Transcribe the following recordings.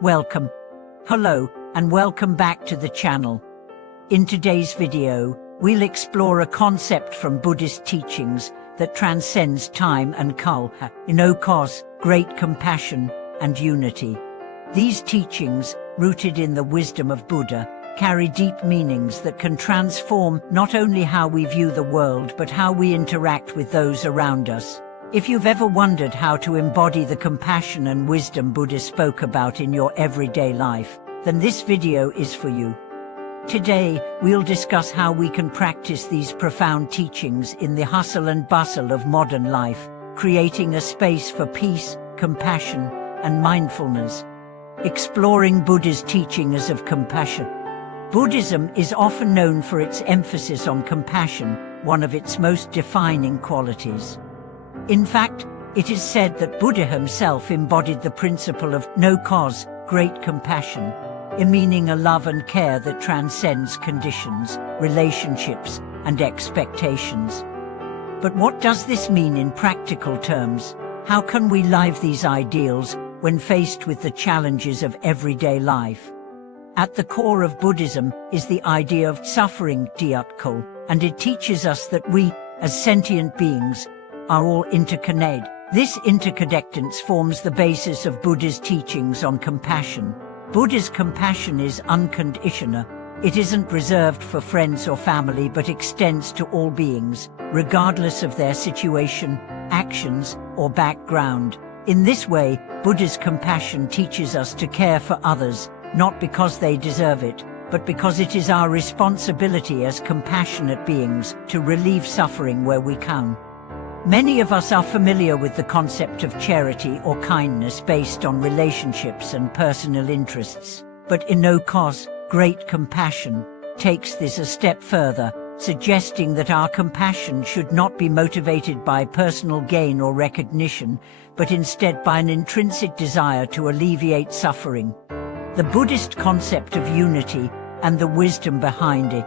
Welcome. Hello, and welcome back to the channel. In today's video, we'll explore a concept from Buddhist teachings that transcends time and culture, great compassion and unity. These teachings, rooted in the wisdom of Buddha, carry deep meanings that can transform not only how we view the world but how we interact with those around us. If you've ever wondered how to embody the compassion and wisdom Buddha spoke about in your everyday life, then this video is for you. Today, we'll discuss how we can practice these profound teachings in the hustle and bustle of modern life, creating a space for peace, compassion, and mindfulness. Exploring Buddha's teachings of compassion. Buddhism is often known for its emphasis on compassion, one of its most defining qualities. In fact, it is said that Buddha himself embodied the principle of great compassion, meaning a love and care that transcends conditions, relationships, and expectations. But what does this mean in practical terms? How can we live these ideals when faced with the challenges of everyday life? At the core of Buddhism is the idea of suffering, and it teaches us that we, as sentient beings, are all interconnected. This interconnectedness forms the basis of Buddha's teachings on compassion. Buddha's compassion is unconditional. It isn't reserved for friends or family but extends to all beings, regardless of their situation, actions, or background. In this way, Buddha's compassion teaches us to care for others, not because they deserve it, but because it is our responsibility as compassionate beings to relieve suffering where we can. Many of us are familiar with the concept of charity or kindness based on relationships and personal interests, but great compassion takes this a step further, suggesting that our compassion should not be motivated by personal gain or recognition, but instead by an intrinsic desire to alleviate suffering. The Buddhist concept of unity and the wisdom behind it.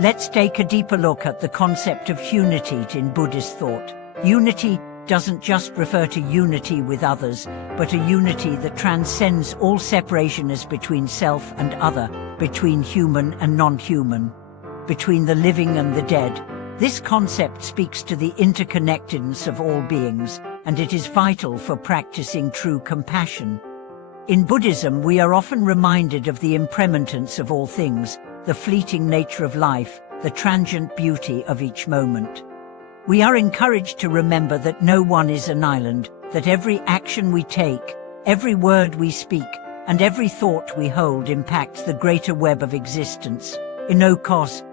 Let's take a deeper look at the concept of unity in Buddhist thought. Unity doesn't just refer to unity with others, but a unity that transcends all separations between self and other, between human and non-human, between the living and the dead. This concept speaks to the interconnectedness of all beings, and it is vital for practicing true compassion. In Buddhism, we are often reminded of the impermanence of all things, the fleeting nature of life, the transient beauty of each moment. We are encouraged to remember that no one is an island, that every action we take, every word we speak, and every thought we hold impacts the greater web of existence.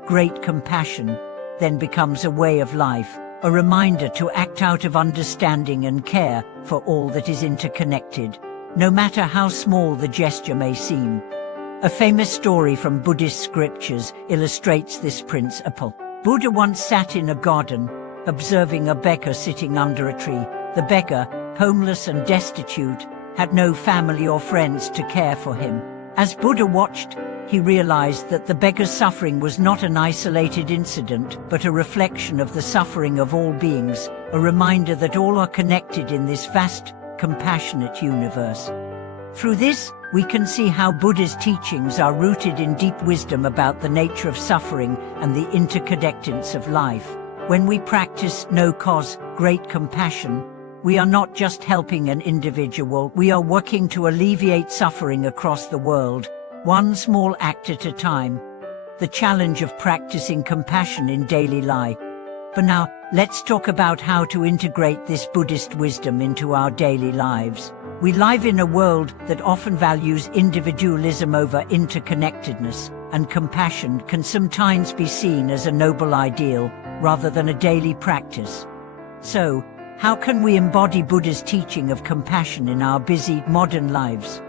Great compassion then becomes a way of life, a reminder to act out of understanding and care for all that is interconnected, no matter how small the gesture may seem. A famous story from Buddhist scriptures illustrates this principle. Buddha once sat in a garden, observing a beggar sitting under a tree. The beggar, homeless and destitute, had no family or friends to care for him. As Buddha watched, he realized that the beggar's suffering was not an isolated incident, but a reflection of the suffering of all beings, a reminder that all are connected in this vast, compassionate universe. Through this, we can see how Buddha's teachings are rooted in deep wisdom about the nature of suffering and the interconnectedness of life. When we practice great compassion, we are not just helping an individual, we are working to alleviate suffering across the world, one small act at a time. The challenge of practicing compassion in daily life. But now, let's talk about how to integrate this Buddhist wisdom into our daily lives. We live in a world that often values individualism over interconnectedness, and compassion can sometimes be seen as a noble ideal, rather than a daily practice. So, how can we embody Buddha's teaching of compassion in our busy, modern lives?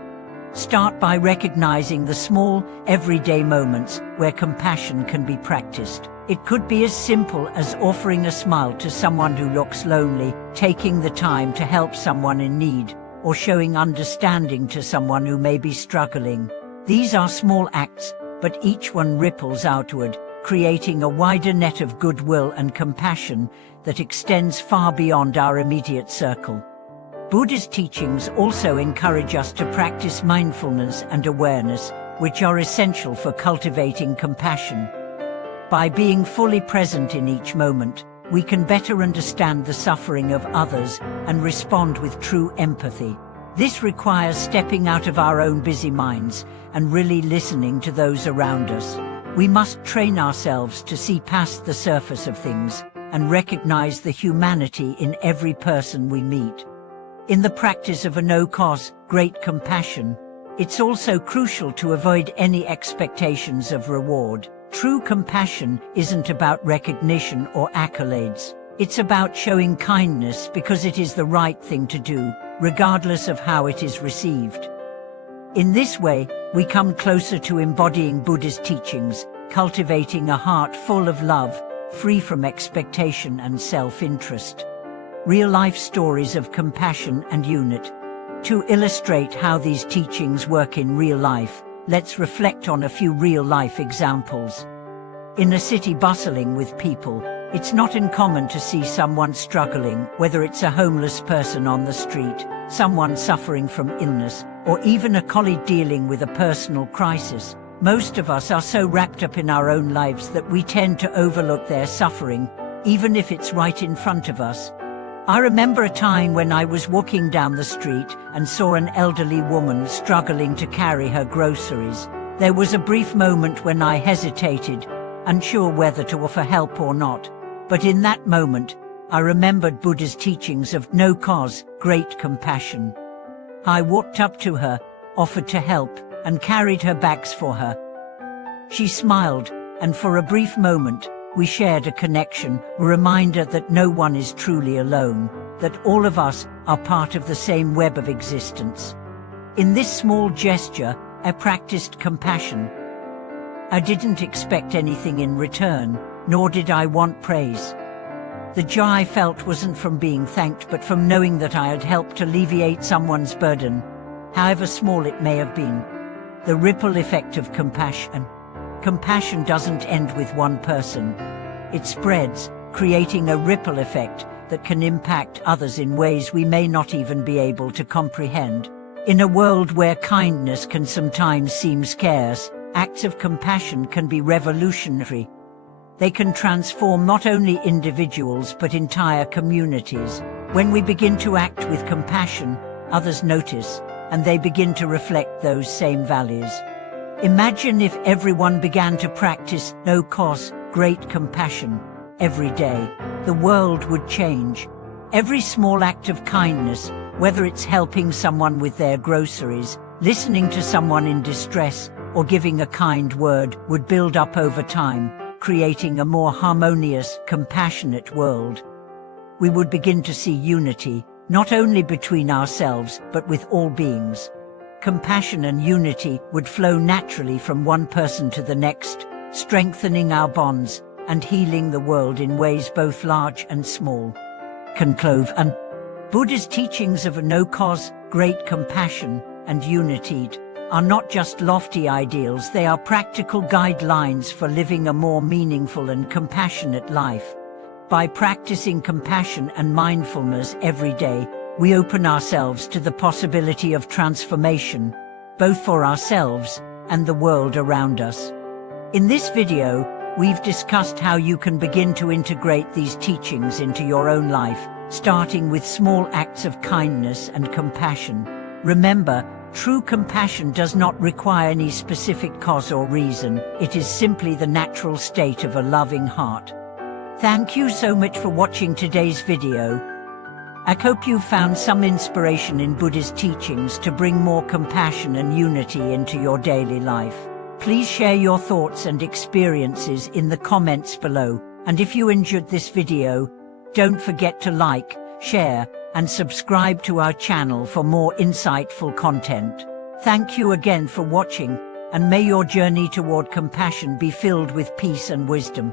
Start by recognizing the small, everyday moments where compassion can be practiced. It could be as simple as offering a smile to someone who looks lonely, taking the time to help someone in need, or showing understanding to someone who may be struggling. These are small acts, but each one ripples outward, creating a wider net of goodwill and compassion that extends far beyond our immediate circle. Buddhist teachings also encourage us to practice mindfulness and awareness, which are essential for cultivating compassion. By being fully present in each moment, we can better understand the suffering of others and respond with true empathy. This requires stepping out of our own busy minds and really listening to those around us. We must train ourselves to see past the surface of things and recognize the humanity in every person we meet. In the practice of a no-cause, great compassion, it's also crucial to avoid any expectations of reward. True compassion isn't about recognition or accolades. It's about showing kindness because it is the right thing to do, regardless of how it is received. In this way, we come closer to embodying Buddhist teachings, cultivating a heart full of love, free from expectation and self-interest. Real-life stories of compassion and unity. To illustrate how these teachings work in real life, let's reflect on a few real-life examples. In a city bustling with people, it's not uncommon to see someone struggling, whether it's a homeless person on the street, someone suffering from illness, or even a colleague dealing with a personal crisis. Most of us are so wrapped up in our own lives that we tend to overlook their suffering, even if it's right in front of us. I remember a time when I was walking down the street and saw an elderly woman struggling to carry her groceries. There was a brief moment when I hesitated, unsure whether to offer help or not. But in that moment, I remembered Buddha's teachings of no cause, great compassion. I walked up to her, offered to help, and carried her bags for her. She smiled, and for a brief moment, we shared a connection, a reminder that no one is truly alone, that all of us are part of the same web of existence. In this small gesture, I practiced compassion. I didn't expect anything in return, nor did I want praise. The joy I felt wasn't from being thanked, but from knowing that I had helped alleviate someone's burden, however small it may have been. The ripple effect of compassion. Compassion doesn't end with one person. It spreads, creating a ripple effect that can impact others in ways we may not even be able to comprehend. In a world where kindness can sometimes seem scarce, acts of compassion can be revolutionary. They can transform not only individuals but entire communities. When we begin to act with compassion, others notice, and they begin to reflect those same values. Imagine if everyone began to practice no cause, great compassion every day. The world would change. Every small act of kindness, whether it's helping someone with their groceries, listening to someone in distress, or giving a kind word, would build up over time, creating a more harmonious, compassionate world. We would begin to see unity, not only between ourselves, but with all beings. Compassion and unity would flow naturally from one person to the next, strengthening our bonds and healing the world in ways both large and small. Conclusion. Buddha's teachings of a no-cause, great compassion, and unity are not just lofty ideals, they are practical guidelines for living a more meaningful and compassionate life. By practicing compassion and mindfulness every day, we open ourselves to the possibility of transformation, both for ourselves and the world around us. In this video, we've discussed how you can begin to integrate these teachings into your own life, starting with small acts of kindness and compassion. Remember, true compassion does not require any specific cause or reason. It is simply the natural state of a loving heart. Thank you so much for watching today's video. I hope you found some inspiration in Buddha's teachings to bring more compassion and unity into your daily life. Please share your thoughts and experiences in the comments below. And if you enjoyed this video, don't forget to like, share, and subscribe to our channel for more insightful content. Thank you again for watching, and may your journey toward compassion be filled with peace and wisdom.